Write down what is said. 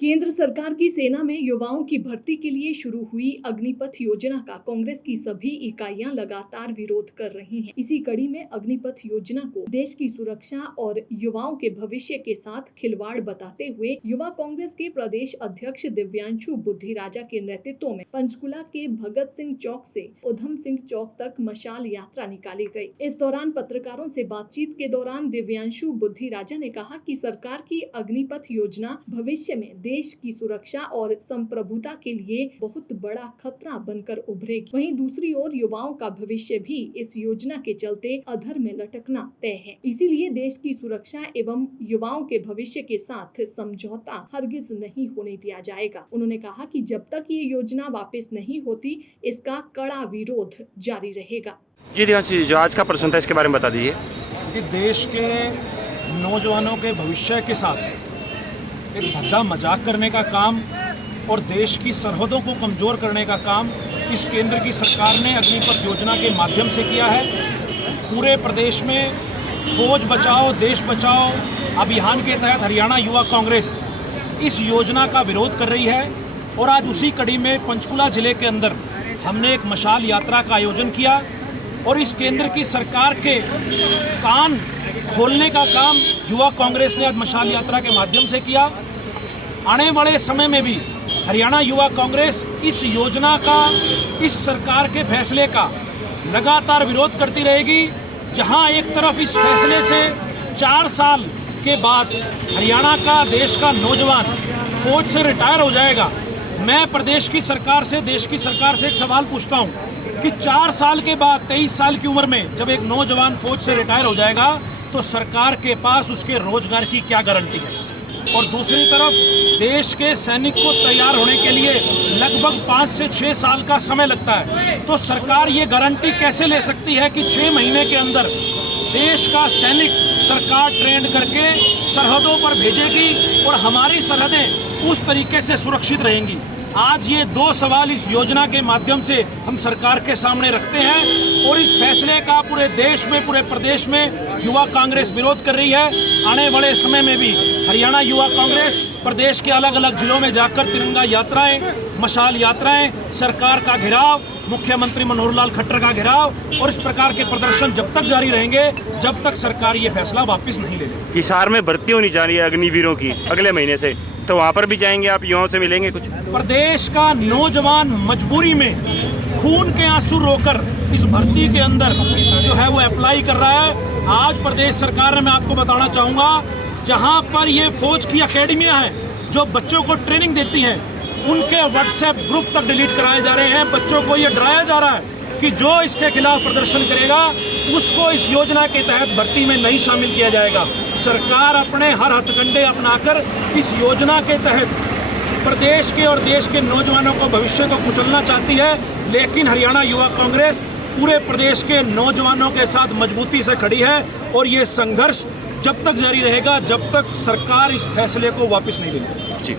केंद्र सरकार की सेना में युवाओं की भर्ती के लिए शुरू हुई अग्निपथ योजना का कांग्रेस की सभी इकाइयां लगातार विरोध कर रही हैं। इसी कड़ी में अग्निपथ योजना को देश की सुरक्षा और युवाओं के भविष्य के साथ खिलवाड़ बताते हुए युवा कांग्रेस के प्रदेश अध्यक्ष दिव्यांशु बुद्धिराजा के नेतृत्व में पंचकुला के भगत सिंह चौक से उधम सिंह चौक तक मशाल यात्रा निकाली गई। इस दौरान पत्रकारों से बातचीत के दौरान दिव्यांशु बुद्धिराजा ने कहा कि सरकार की अग्निपथ योजना भविष्य में देश की सुरक्षा और संप्रभुता के लिए बहुत बड़ा खतरा बनकर उभरेगी। वहीं दूसरी ओर युवाओं का भविष्य भी इस योजना के चलते अधर में लटकना तय है। इसीलिए देश की सुरक्षा एवं युवाओं के भविष्य के साथ समझौता हरगिज नहीं होने दिया जाएगा। उन्होंने कहा कि जब तक ये योजना वापस नहीं होती, इसका कड़ा विरोध जारी रहेगा। जी दिव्यांशु, जो आज का प्रश्न था इसके बारे में बता दीजिए। कि देश के नौजवानों के भविष्य के साथ एक भद्दा मजाक करने का काम और देश की सरहदों को कमज़ोर करने का काम इस केंद्र की सरकार ने अग्निपथ योजना के माध्यम से किया है। पूरे प्रदेश में फौज बचाओ देश बचाओ अभियान के तहत हरियाणा युवा कांग्रेस इस योजना का विरोध कर रही है और आज उसी कड़ी में पंचकुला जिले के अंदर हमने एक मशाल यात्रा का आयोजन किया और इस केंद्र की सरकार के कान खोलने का काम युवा कांग्रेस ने आज मशाल यात्रा के माध्यम से किया। आने वाले समय में भी हरियाणा युवा कांग्रेस इस योजना का, इस सरकार के फैसले का लगातार विरोध करती रहेगी। जहां एक तरफ इस फैसले से 4 साल के बाद हरियाणा का, देश का नौजवान फौज से रिटायर हो जाएगा, मैं प्रदेश की सरकार से, देश की सरकार से एक सवाल पूछता हूं कि 4 साल के बाद 23 साल की उम्र में जब एक नौजवान फौज से रिटायर हो जाएगा तो सरकार के पास उसके रोजगार की क्या गारंटी है। और दूसरी तरफ देश के सैनिक को तैयार होने के लिए लगभग 5 से 6 साल का समय लगता है, तो सरकार ये गारंटी कैसे ले सकती है कि 6 महीने के अंदर देश का सैनिक सरकार ट्रेन करके सरहदों पर भेजेगी और हमारी सरहदें उस तरीके से सुरक्षित रहेंगी। आज ये 2 सवाल इस योजना के माध्यम से हम सरकार के सामने रखते हैं और इस फैसले का पूरे देश में, पूरे प्रदेश में युवा कांग्रेस विरोध कर रही है। आने वाले समय में भी हरियाणा युवा कांग्रेस प्रदेश के अलग अलग जिलों में जाकर तिरंगा यात्राएं, मशाल यात्राएं, सरकार का घेराव, मुख्यमंत्री मनोहर लाल खट्टर का घेराव और इस प्रकार के प्रदर्शन जब तक जारी रहेंगे जब तक सरकार ये फैसला वापस नहीं ले लेगी। हिसार में भर्ती होनी जा रही है अग्निवीरों की अगले महीने से, तो वहाँ पर भी जाएंगे आप, युवाओं से मिलेंगे कुछ? प्रदेश का नौजवान मजबूरी में खून के आंसू रोकर इस भर्ती के अंदर जो है वो अप्लाई कर रहा है। आज प्रदेश सरकार ने, मैं आपको बताना चाहूंगा, जहां पर ये फौज की अकेडमियां हैं जो बच्चों को ट्रेनिंग देती हैं, उनके व्हाट्सएप ग्रुप तक डिलीट कराए जा रहे हैं। बच्चों को ये डराया जा रहा है कि जो इसके खिलाफ प्रदर्शन करेगा उसको इस योजना के तहत भर्ती में नहीं शामिल किया जाएगा। सरकार अपने हर हथकंडे अपनाकर इस योजना के तहत प्रदेश के और देश के नौजवानों को, भविष्य को कुचलना चाहती है, लेकिन हरियाणा युवा कांग्रेस पूरे प्रदेश के नौजवानों के साथ मजबूती से खड़ी है और ये संघर्ष जब तक जारी रहेगा जब तक सरकार इस फैसले को वापस नहीं लेगी।